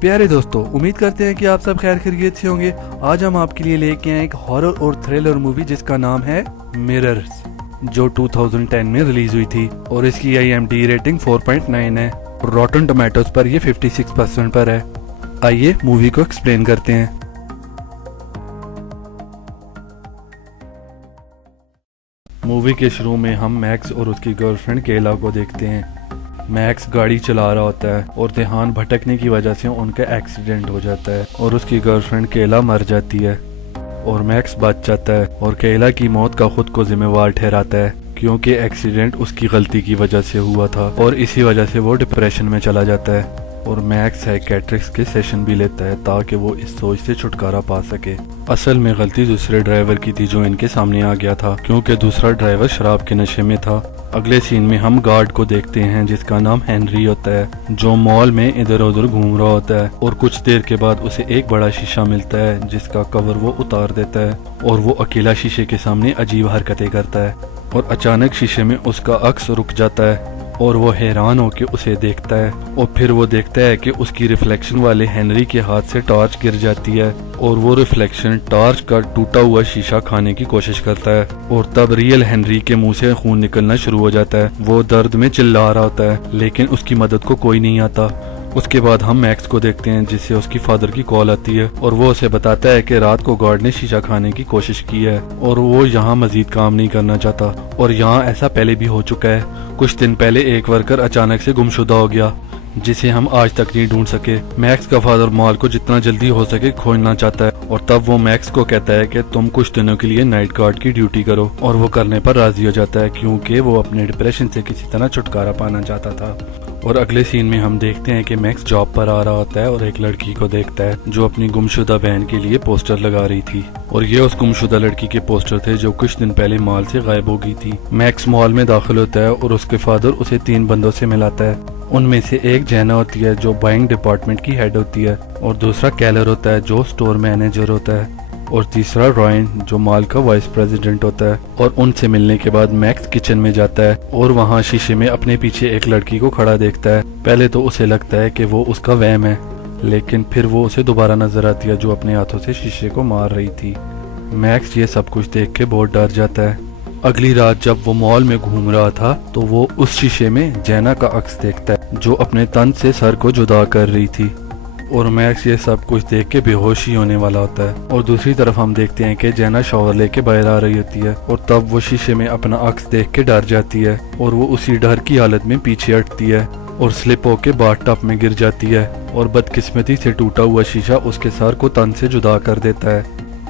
پیارے دوستو، امید کرتے ہیں کہ آپ سب خیر خیریت سے ہوں گے۔ آج ہم آپ کے لیے لے کے آئے ایک ہارر اور تھرلر مووی جس کا نام ہے مررز، جو 2010 میں ریلیز ہوئی تھی اور اس کی IMDb ریٹنگ 4.9 ہے۔ روٹن ٹمیٹوز پر یہ 56% پر ہے۔ آئیے مووی کو ایکسپلین کرتے ہیں۔ مووی کے شروع میں ہم میکس اور اس کی گرل فرینڈ کیلا کو دیکھتے ہیں۔ میکس گاڑی چلا رہا ہوتا ہے اور دھیان بھٹکنے کی وجہ سے ان کا ایکسیڈنٹ ہو جاتا ہے اور اس کی گرل فرینڈ کیلا مر جاتی ہے اور میکس بچ جاتا ہے اور کیلا کی موت کا خود کو ذمہ وار ٹھہراتا ہے کیونکہ ایکسیڈنٹ اس کی غلطی کی وجہ سے ہوا تھا اور اسی وجہ سے وہ ڈپریشن میں چلا جاتا ہے اور میکس سائیکیٹرسٹ کے سیشن بھی لیتا ہے تاکہ وہ اس سوچ سے چھٹکارا پا سکے۔ اصل میں غلطی دوسرے ڈرائیور کی تھی جو ان کے سامنے آ گیا تھا کیونکہ دوسرا ڈرائیور شراب کے نشے میں تھا۔ اگلے سین میں ہم گارڈ کو دیکھتے ہیں جس کا نام ہنری ہوتا ہے، جو مال میں ادھر ادھر گھوم رہا ہوتا ہے اور کچھ دیر کے بعد اسے ایک بڑا شیشہ ملتا ہے جس کا کور وہ اتار دیتا ہے اور وہ اکیلا شیشے کے سامنے عجیب حرکتیں کرتا ہے اور اچانک شیشے میں اس کا عکس رک جاتا ہے اور وہ حیران ہو کے اسے دیکھتا ہے اور پھر وہ دیکھتا ہے کہ اس کی ریفلیکشن والے ہنری کے ہاتھ سے ٹارچ گر جاتی ہے اور وہ ریفلیکشن ٹارچ کا ٹوٹا ہوا شیشہ کھانے کی کوشش کرتا ہے اور تب ریئل ہنری کے منہ سے خون نکلنا شروع ہو جاتا ہے۔ وہ درد میں چلا رہا ہوتا ہے لیکن اس کی مدد کو کوئی نہیں آتا۔ اس کے بعد ہم میکس کو دیکھتے ہیں جس سے اس کی فادر کی کال آتی ہے اور وہ اسے بتاتا ہے کہ رات کو گارڈ نے شیشہ کھانے کی کوشش کی ہے اور وہ یہاں مزید کام نہیں کرنا چاہتا اور یہاں ایسا پہلے بھی ہو چکا ہے۔ کچھ دن پہلے ایک ورکر اچانک سے گمشدہ ہو گیا جسے ہم آج تک نہیں ڈھونڈ سکے۔ میکس کا فادر مال کو جتنا جلدی ہو سکے کھوجنا چاہتا ہے اور تب وہ میکس کو کہتا ہے کہ تم کچھ دنوں کے لیے نائٹ گارڈ کی ڈیوٹی کرو اور وہ کرنے پر راضی ہو جاتا ہے کیونکہ وہ اپنے ڈپریشن سے کسی طرح چھٹکارا پانا چاہتا تھا۔ اور اگلے سین میں ہم دیکھتے ہیں کہ میکس جاب پر آ رہا ہوتا ہے اور ایک لڑکی کو دیکھتا ہے جو اپنی گمشدہ بہن کے لیے پوسٹر لگا رہی تھی اور یہ اس گمشدہ لڑکی کے پوسٹر تھے جو کچھ دن پہلے مال سے غائب ہو گئی تھی۔ میکس مال میں داخل ہوتا ہے اور اس کے فادر اسے 3 بندوں سے ملاتا ہے۔ ان میں سے ایک جینا ہوتی ہے جو بائنگ ڈپارٹمنٹ کی ہیڈ ہوتی ہے اور دوسرا کیلر ہوتا ہے جو سٹور مینیجر ہوتا ہے اور تیسرا رائن جو مال کا وائس پریزیڈنٹ ہوتا ہے۔ اور ان سے ملنے کے بعد میکس کچن میں جاتا ہے اور وہاں شیشے میں اپنے پیچھے ایک لڑکی کو کھڑا دیکھتا ہے۔ پہلے تو اسے لگتا ہے کہ وہ اس کا وہم ہے لیکن پھر وہ اسے دوبارہ نظر آتی ہے جو اپنے ہاتھوں سے شیشے کو مار رہی تھی۔ میکس یہ سب کچھ دیکھ کے بہت ڈر جاتا ہے۔ اگلی رات جب وہ مال میں گھوم رہا تھا تو وہ اس شیشے میں جینا کا عکس دیکھتا ہے جو اپنے تن سے سر کو جدا کر رہی تھی اور میکس یہ سب کچھ دیکھ کے بے ہوش ہی ہونے والا ہوتا ہے۔ اور دوسری طرف ہم دیکھتے ہیں کہ جینا شاور لے کے باہر آ رہی ہوتی ہے اور تب وہ شیشے میں اپنا عکس دیکھ کے ڈر جاتی ہے اور وہ اسی ڈر کی حالت میں پیچھے ہٹتی ہے اور سلپ ہو کے باتھ ٹب میں گر جاتی ہے اور بدقسمتی سے ٹوٹا ہوا شیشہ اس کے سر کو تن سے جدا کر دیتا ہے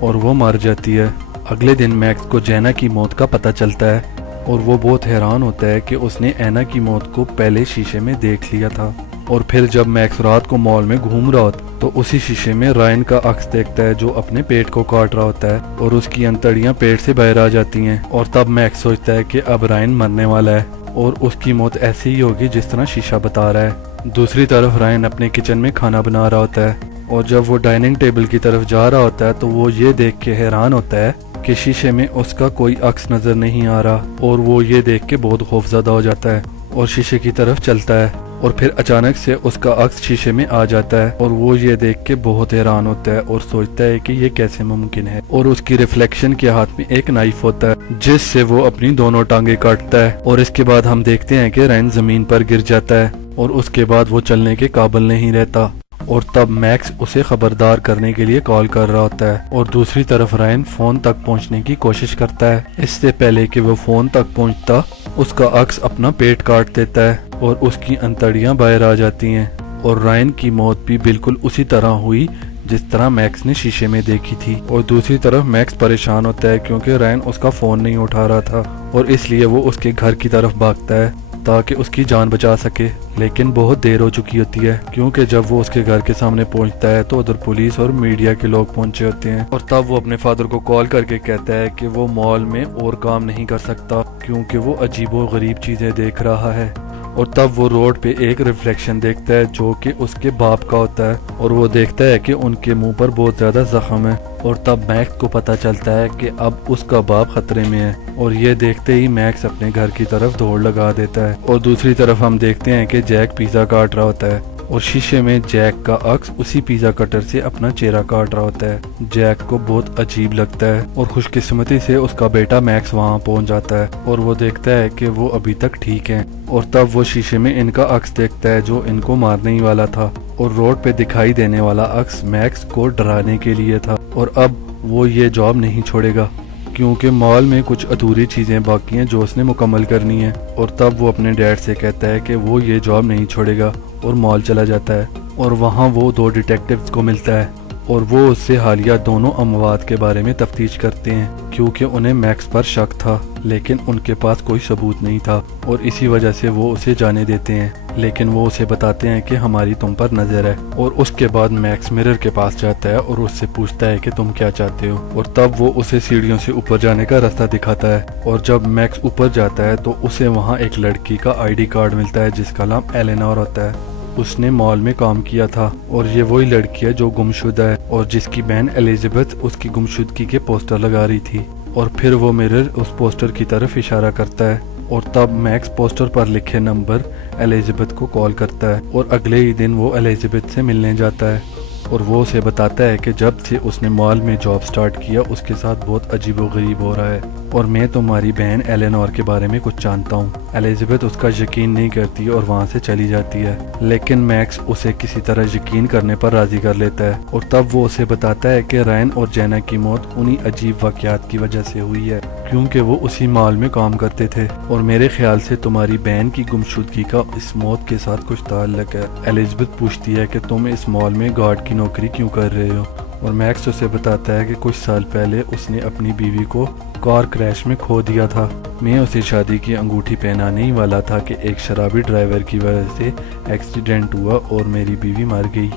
اور وہ مر جاتی ہے۔ اگلے دن میکس کو جینا کی موت کا پتہ چلتا ہے اور وہ بہت حیران ہوتا ہے کہ اس نے اینا کی موت کو پہلے شیشے میں دیکھ لیا تھا۔ اور پھر جب میکس رات کو مال میں گھوم رہا ہوتا تو اسی شیشے میں رائن کا عکس دیکھتا ہے جو اپنے پیٹ کو کاٹ رہا ہوتا ہے اور اس کی انتڑیاں پیٹ سے باہر آ جاتی ہیں اور تب میکس سوچتا ہے کہ اب رائن مرنے والا ہے اور اس کی موت ایسی ہی ہوگی جس طرح شیشہ بتا رہا ہے۔ دوسری طرف رائن اپنے کچن میں کھانا بنا رہا ہوتا ہے اور جب وہ ڈائننگ ٹیبل کی طرف جا رہا ہوتا ہے تو وہ یہ دیکھ کے حیران ہوتا ہے کہ شیشے میں اس کا کوئی عکس نظر نہیں آ رہا اور وہ یہ دیکھ کے بہت خوفزدہ ہو جاتا ہے اور شیشے کی طرف چلتا ہے اور پھر اچانک سے اس کا عکس شیشے میں آ جاتا ہے اور وہ یہ دیکھ کے بہت حیران ہوتا ہے اور سوچتا ہے کہ یہ کیسے ممکن ہے اور اس کی ریفلیکشن کے ہاتھ میں ایک نائف ہوتا ہے جس سے وہ اپنی دونوں ٹانگیں کاٹتا ہے اور اس کے بعد ہم دیکھتے ہیں کہ رائن زمین پر گر جاتا ہے اور اس کے بعد وہ چلنے کے قابل نہیں رہتا اور تب میکس اسے خبردار کرنے کے لیے کال کر رہا ہوتا ہے اور دوسری طرف رائن فون تک پہنچنے کی کوشش کرتا ہے۔ اس سے پہلے کہ وہ فون تک پہنچتا اس کا عکس اپنا پیٹ کاٹ دیتا ہے اور اس کی انتڑیاں باہر آ جاتی ہیں اور رائن کی موت بھی بالکل اسی طرح ہوئی جس طرح میکس نے شیشے میں دیکھی تھی۔ اور دوسری طرف میکس پریشان ہوتا ہے کیونکہ رائن اس کا فون نہیں اٹھا رہا تھا اور اس لیے وہ اس کے گھر کی طرف بھاگتا ہے تاکہ اس کی جان بچا سکے، لیکن بہت دیر ہو چکی ہوتی ہے کیونکہ جب وہ اس کے گھر کے سامنے پہنچتا ہے تو ادھر پولیس اور میڈیا کے لوگ پہنچے ہوتے ہیں اور تب وہ اپنے فادر کو کال کر کے کہتا ہے کہ وہ مال میں اور کام نہیں کر سکتا کیونکہ وہ عجیب و غریب چیزیں دیکھ رہا ہے۔ اور تب وہ روڈ پہ ایک ریفلیکشن دیکھتا ہے جو کہ اس کے باپ کا ہوتا ہے اور وہ دیکھتا ہے کہ ان کے منہ پر بہت زیادہ زخم ہے اور تب میکس کو پتہ چلتا ہے کہ اب اس کا باپ خطرے میں ہے اور یہ دیکھتے ہی میکس اپنے گھر کی طرف دوڑ لگا دیتا ہے۔ اور دوسری طرف ہم دیکھتے ہیں کہ جیک پیزا کاٹ رہا ہوتا ہے اور شیشے میں جیک کا عکس اسی پیزا کٹر سے اپنا چہرہ کاٹ رہا ہوتا ہے۔ جیک کو بہت عجیب لگتا ہے اور خوش قسمتی سے اس کا بیٹا میکس وہاں پہنچ جاتا ہے اور وہ دیکھتا ہے کہ وہ ابھی تک ٹھیک ہیں، اور تب وہ شیشے میں ان کا عکس دیکھتا ہے جو ان کو مارنے ہی والا تھا، اور روڈ پہ دکھائی دینے والا عکس میکس کو ڈرانے کے لیے تھا، اور اب وہ یہ جاب نہیں چھوڑے گا کیونکہ مال میں کچھ ادھوری چیزیں باقی ہیں جو اس نے مکمل کرنی ہے، اور تب وہ اپنے ڈیڈ سے کہتا ہے کہ وہ یہ جاب نہیں چھوڑے گا اور مال چلا جاتا ہے، اور وہاں وہ دو ڈیٹیکٹیوز کو ملتا ہے اور وہ اس سے حالیہ دونوں اموات کے بارے میں تفتیش کرتے ہیں کیونکہ انہیں میکس پر شک تھا لیکن ان کے پاس کوئی ثبوت نہیں تھا، اور اسی وجہ سے وہ اسے جانے دیتے ہیں، لیکن وہ اسے بتاتے ہیں کہ ہماری تم پر نظر ہے، اور اس کے بعد میکس مرر کے پاس جاتا ہے اور اس سے پوچھتا ہے کہ تم کیا چاہتے ہو، اور تب وہ اسے سیڑھیوں سے اوپر جانے کا راستہ دکھاتا ہے، اور جب میکس اوپر جاتا ہے تو اسے وہاں ایک لڑکی کا آئی ڈی کارڈ ملتا ہے جس کا نام ایلینور ہوتا ہے۔ اس نے مال میں کام کیا تھا اور یہ وہی لڑکی ہے جو گمشدہ ہے اور جس کی بہن ایلزابتھ اس کی گمشدگی کے پوسٹر لگا رہی تھی، اور پھر وہ مرر اس پوسٹر کی طرف اشارہ کرتا ہے، اور تب میکس پوسٹر پر لکھے نمبر ایلزابتھ کو کال کرتا ہے، اور اگلے ہی دن وہ ایلزابتھ سے ملنے جاتا ہے، اور وہ اسے بتاتا ہے کہ جب سے اس نے مال میں جاب سٹارٹ کیا اس کے ساتھ بہت عجیب و غریب ہو رہا ہے، اور میں تمہاری بہن ایلینور کے بارے میں کچھ جانتا ہوں۔ ایلزابتھ اس کا یقین نہیں کرتی اور وہاں سے چلی جاتی ہے، لیکن میکس اسے کسی طرح یقین کرنے پر راضی کر لیتا ہے، اور تب وہ اسے بتاتا ہے کہ رائن اور جینا کی موت انہی عجیب واقعات کی وجہ سے ہوئی ہے کیونکہ وہ اسی مال میں کام کرتے تھے، اور میرے خیال سے تمہاری بہن کی گمشدگی کا اس موت کے ساتھ کچھ تعلق ہے۔ ایلزابتھ پوچھتی ہے کہ تم اس مال میں گارڈ کی نوکری کیوں کر رہے ہو، اور میکس اسے بتاتا ہے کہ کچھ سال پہلے اس نے اپنی بیوی کو کار کریش میں کھو دیا تھا، میں اسے شادی کی انگوٹھی پہنانے ہی والا تھا کہ ایک شرابی ڈرائیور کی وجہ سے ایکسیڈنٹ ہوا اور میری بیوی مر گئی،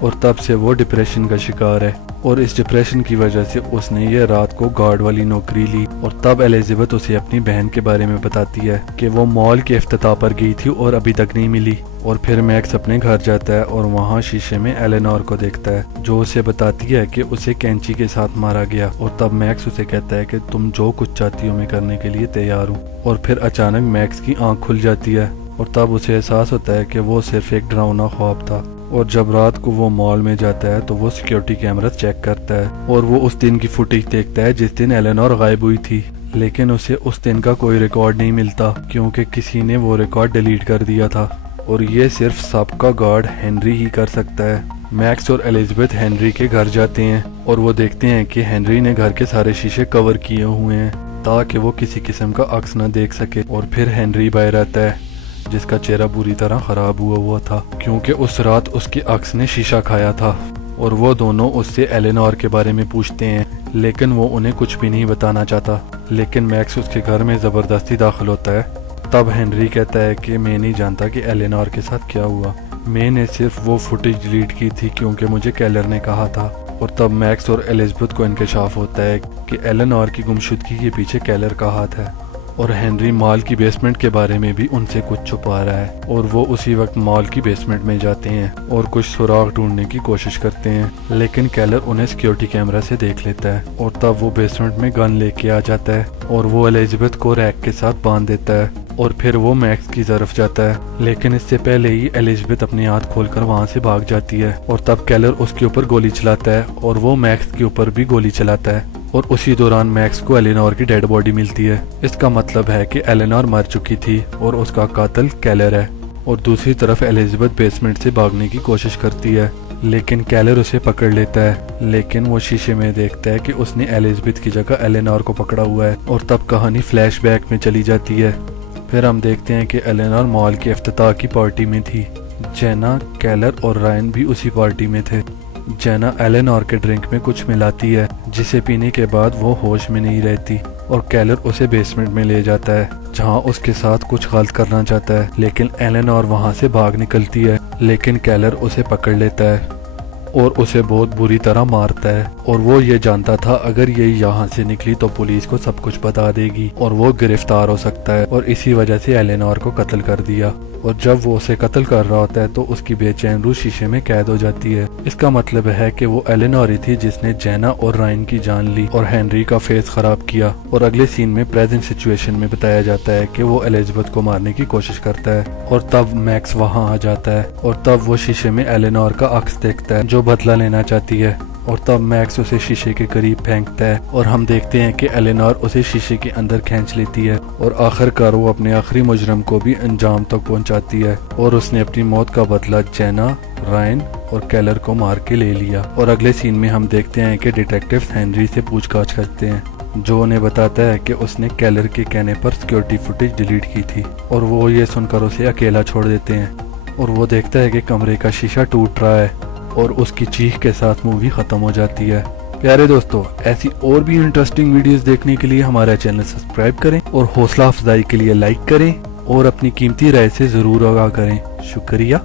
اور تب سے وہ ڈپریشن کا شکار ہے، اور اس ڈپریشن کی وجہ سے اس نے یہ رات کو گارڈ والی نوکری لی، اور تب ایلزابتھ اسے اپنی بہن کے بارے میں بتاتی ہے کہ وہ مال کے افتتاح پر گئی تھی اور ابھی تک نہیں ملی، اور پھر میکس اپنے گھر جاتا ہے اور وہاں شیشے میں ایلینور کو دیکھتا ہے جو اسے بتاتی ہے کہ اسے کینچی کے ساتھ مارا گیا، اور تب میکس اسے کہتا ہے کہ تم جو کچھ چاہتی ہو میں کرنے کے لیے تیار ہوں، اور پھر اچانک میکس کی آنکھ کھل جاتی ہے اور تب اسے احساس ہوتا ہے کہ وہ صرف ایک ڈراؤنا خواب تھا، اور جب رات کو وہ مال میں جاتا ہے تو وہ سیکیورٹی کیمراز چیک کرتا ہے اور وہ اس دن کی فوٹیج دیکھتا ہے جس دن ایلینور غائب ہوئی تھی، لیکن اسے اس دن کا کوئی ریکارڈ نہیں ملتا کیونکہ کسی نے وہ ریکارڈ ڈیلیٹ کر دیا تھا، اور یہ صرف سابقہ گارڈ ہنری ہی کر سکتا ہے۔ میکس اور ایلزابتھ ہنری کے گھر جاتے ہیں اور وہ دیکھتے ہیں کہ ہنری نے گھر کے سارے شیشے کور کیے ہوئے ہیں تاکہ وہ کسی قسم کا عکس نہ دیکھ سکے، اور پھر ہنری باہر آتا ہے جس کا چہرہ بری طرح خراب ہوا تھا کیونکہ اس رات اس کے عکس نے شیشہ کھایا تھا، اور وہ دونوں اس سے ایلینور کے بارے میں پوچھتے ہیں لیکن وہ انہیں کچھ بھی نہیں بتانا چاہتا، لیکن میکس اس کے گھر میں زبردستی داخل ہوتا ہے۔ تب ہنری کہتا ہے کہ میں نہیں جانتا کہ ایلینور کے ساتھ کیا ہوا، میں نے صرف وہ فوٹیج ڈیلیٹ کی تھی کیونکہ مجھے کیلر نے کہا تھا، اور تب میکس اور ایلزابتھ کو انکشاف ہوتا ہے کہ ایلینور کی گمشدگی کے پیچھے کیلر کا ہاتھ ہے، اور ہنری مال کی بیسمنٹ کے بارے میں بھی ان سے کچھ چھپا رہا ہے، اور وہ اسی وقت مال کی بیسمنٹ میں جاتے ہیں اور کچھ سراغ ڈھونڈنے کی کوشش کرتے ہیں، لیکن کیلر انہیں سیکیورٹی کیمرہ سے دیکھ لیتا ہے، اور تب وہ بیسمنٹ میں گن لے کے آ جاتا ہے اور وہ ایلزابتھ کو ریک کے ساتھ باندھ دیتا ہے، اور پھر وہ میکس کی طرف جاتا ہے، لیکن اس سے پہلے ہی ایلزابتھ اپنے ہاتھ کھول کر وہاں سے بھاگ جاتی ہے، اور تب کیلر اس کے اوپر گولی چلاتا ہے اور وہ میکس کے اوپر بھی گولی چلاتا ہے، اور اسی دوران میکس کو ایلینور کی ڈیڈ باڈی ملتی ہے۔ اس کا مطلب ہے کہ ایلینور مر چکی تھی اور اس کا قاتل کیلر ہے، اور دوسری طرف ایلزابتھ بیسمنٹ سے بھاگنے کی کوشش کرتی ہے لیکن کیلر اسے پکڑ لیتا ہے، لیکن وہ شیشے میں دیکھتا ہے کہ اس نے ایلزابتھ کی جگہ ایلینور کو پکڑا ہوا ہے، اور تب کہانی فلیش بیک میں چلی جاتی ہے۔ پھر ہم دیکھتے ہیں کہ ایلینور مال کے افتتاح کی پارٹی میں تھی، جینا، کیلر اور رائن بھی اسی پارٹی میں تھے۔ جینا ایلینور کے ڈرنک میں کچھ ملاتی ہے جسے پینے کے بعد وہ ہوش میں نہیں رہتی، اور کیلر اسے بیسمنٹ میں لے جاتا ہے جہاں اس کے ساتھ کچھ غلط کرنا چاہتا ہے، لیکن ایلینور وہاں سے بھاگ نکلتی ہے، لیکن کیلر اسے پکڑ لیتا ہے اور اسے بہت بری طرح مارتا ہے، اور وہ یہ جانتا تھا اگر یہ یہاں سے نکلی تو پولیس کو سب کچھ بتا دے گی اور وہ گرفتار ہو سکتا ہے، اور اسی وجہ سے ایلینور کو قتل کر دیا۔ اور جب وہ اسے قتل کر رہا ہوتا ہے تو اس کی بے چین روح شیشے میں قید ہو جاتی ہے۔ اس کا مطلب ہے کہ وہ ایلینور ہی تھی جس نے جینا اور رائن کی جان لی اور ہنری کا فیس خراب کیا۔ اور اگلے سین میں پریزنٹ سچویشن میں بتایا جاتا ہے کہ وہ ایلزابتھ کو مارنے کی کوشش کرتا ہے اور تب میکس وہاں آ جاتا ہے اور تب وہ شیشے میں ایلینور کا عکس دیکھتا ہے جو بدلہ لینا چاہتی ہے، اور تب میکس اسے شیشے کے قریب پھینکتا ہے اور ہم دیکھتے ہیں کہ ایلینور اسے شیشے کے اندر کھینچ لیتی ہے اور آخر کار وہ اپنے آخری مجرم کو بھی انجام تک پہنچاتی ہے اور اس نے اپنی موت کا بدلہ جینا، رائن اور کیلر کو مار کے لے لیا۔ اور اگلے سین میں ہم دیکھتے ہیں کہ ڈیٹیکٹیوز ہنری سے پوچھ گچھ کرتے ہیں جو انہیں بتاتا ہے کہ اس نے کیلر کے کہنے پر سیکیورٹی فوٹیج ڈیلیٹ کی تھی، اور وہ یہ سن کر اسے اکیلا چھوڑ دیتے ہیں اور وہ دیکھتا ہے کہ کمرے کا شیشہ ٹوٹ رہا ہے اور اس کی چیخ کے ساتھ مووی ختم ہو جاتی ہے۔ پیارے دوستو، ایسی اور بھی انٹرسٹنگ ویڈیوز دیکھنے کے لیے ہمارا چینل سبسکرائب کریں اور حوصلہ افزائی کے لیے لائک کریں اور اپنی قیمتی رائے سے ضرور آگاہ کریں۔ شکریہ۔